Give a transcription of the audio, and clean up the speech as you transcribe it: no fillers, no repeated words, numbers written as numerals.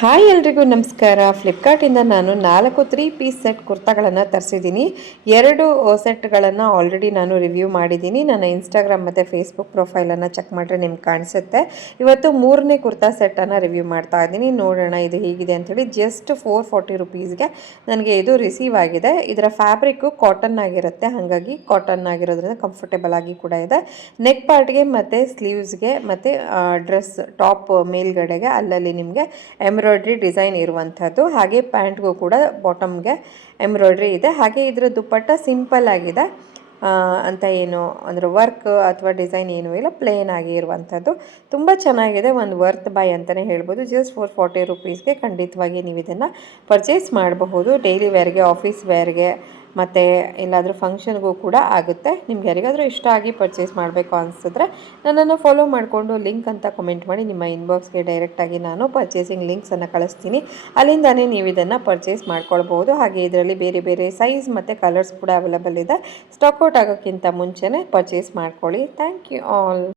Hi ಎಲ್ರಿಗೂ ನಮಸ್ಕಾರ. ಫ್ಲಿಪ್ಕಾರ್ಟಿಂದ ನಾನು 4 3 ಪೀಸ್ ಸೆಟ್ ಕುರ್ತಾಗಳನ್ನು ತರಿಸಿದ್ದೀನಿ. 2 ಸೆಟ್ಗಳನ್ನು ಆಲ್ರೆಡಿ ನಾನು ರಿವ್ಯೂ ಮಾಡಿದ್ದೀನಿ. ನನ್ನ ಇನ್ಸ್ಟಾಗ್ರಾಮ್ ಮತ್ತು ಫೇಸ್ಬುಕ್ ಪ್ರೊಫೈಲನ್ನು ಚೆಕ್ ಮಾಡಿದ್ರೆ ನಿಮ್ಗೆ ಕಾಣಿಸುತ್ತೆ. ಇವತ್ತು 3ನೇ ಕುರ್ತಾ ಸೆಟ್ಟನ್ನು ರಿವ್ಯೂ ಮಾಡ್ತಾ ಇದ್ದೀನಿ. ನೋಡೋಣ ಇದು ಹೇಗಿದೆ ಅಂಥೇಳಿ. ಜಸ್ಟ್ 440 ರುಪೀಸ್ಗೆ ನನಗೆ ಇದು ರಿಸೀವ್ ಆಗಿದೆ. ಇದರ ಫ್ಯಾಬ್ರಿಕ್ಕು ಕಾಟನ್ ಆಗಿರುತ್ತೆ, ಹಾಗಾಗಿ ಕಾಟನ್ ಆಗಿರೋದ್ರಿಂದ ಕಂಫರ್ಟೇಬಲ್ ಆಗಿ ಕೂಡ ಇದೆ. ನೆಕ್ ಪಾರ್ಟ್ಗೆ ಮತ್ತು ಸ್ಲೀವ್ಸ್ಗೆ ಮತ್ತು ಡ್ರೆಸ್ ಟಾಪ್ ಮೇಲ್ಗಡೆಗೆ ಅಲ್ಲಲ್ಲಿ ನಿಮಗೆ ಎಂಬ್ರಾಯ್ಡ್ರಿ ಡಿಸೈನ್ ಇರುವಂಥದ್ದು. ಹಾಗೆ ಪ್ಯಾಂಟ್ಗೂ ಕೂಡ ಬಾಟಮ್ಗೆ ಎಂಬ್ರಾಯ್ಡ್ರಿ ಇದೆ. ಹಾಗೆ ಇದರ ದುಪ್ಪಟ್ಟ ಸಿಂಪಲ್ ಆಗಿದೆ ಅಂತ ಏನು ಅಂದರೆ ವರ್ಕ್ ಅಥವಾ ಡಿಸೈನ್ ಏನೂ ಇಲ್ಲ, ಪ್ಲೇನ್ ಆಗಿ ಇರುವಂಥದ್ದು. ತುಂಬ ಚೆನ್ನಾಗಿದೆ, ಒಂದು ವರ್ತ್ ಬೈ ಅಂತಲೇ ಹೇಳ್ಬೋದು. ಜಸ್ಟ್ 440 ರುಪೀಸ್ಗೆ ಖಂಡಿತವಾಗಿ ನೀವು ಇದನ್ನು ಪರ್ಚೇಸ್ ಮಾಡಬಹುದು. ಡೈಲಿ ವೇರ್ಗೆ, ಆಫೀಸ್ ವೇರ್ಗೆ ಮತ್ತು ಎಲ್ಲಾದರೂ ಫಂಕ್ಷನ್ಗೂ ಕೂಡ ಆಗುತ್ತೆ. ನಿಮ್ಗೆ ಯಾರಿಗಾದರೂ ಇಷ್ಟ ಆಗಿ ಪರ್ಚೇಸ್ ಮಾಡಬೇಕು ಅನಿಸಿದ್ರೆ ನನ್ನನ್ನು ಫಾಲೋ ಮಾಡಿಕೊಂಡು ಲಿಂಕ್ ಅಂತ ಕಮೆಂಟ್ ಮಾಡಿ. ನಿಮ್ಮ ಇನ್ಬಾಕ್ಸ್ಗೆ ಡೈರೆಕ್ಟಾಗಿ ನಾನು ಪರ್ಚೇಸಿಂಗ್ ಲಿಂಕ್ಸನ್ನು ಕಳಿಸ್ತೀನಿ. ಅಲ್ಲಿಂದನೇ ನೀವು ಇದನ್ನು ಪರ್ಚೇಸ್ ಮಾಡ್ಕೊಳ್ಬೋದು. ಹಾಗೆ ಇದರಲ್ಲಿ ಬೇರೆ ಬೇರೆ ಸೈಜ್ ಮತ್ತು ಕಲರ್ಸ್ ಕೂಡ ಅವೈಲೇಬಲ್ ಇದೆ. ಸ್ಟಾಕ್ ಔಟ್ ಆಗೋಕ್ಕಿಂತ ಮುಂಚೆನೇ ಪರ್ಚೇಸ್ ಮಾಡ್ಕೊಳ್ಳಿ. Thank you all.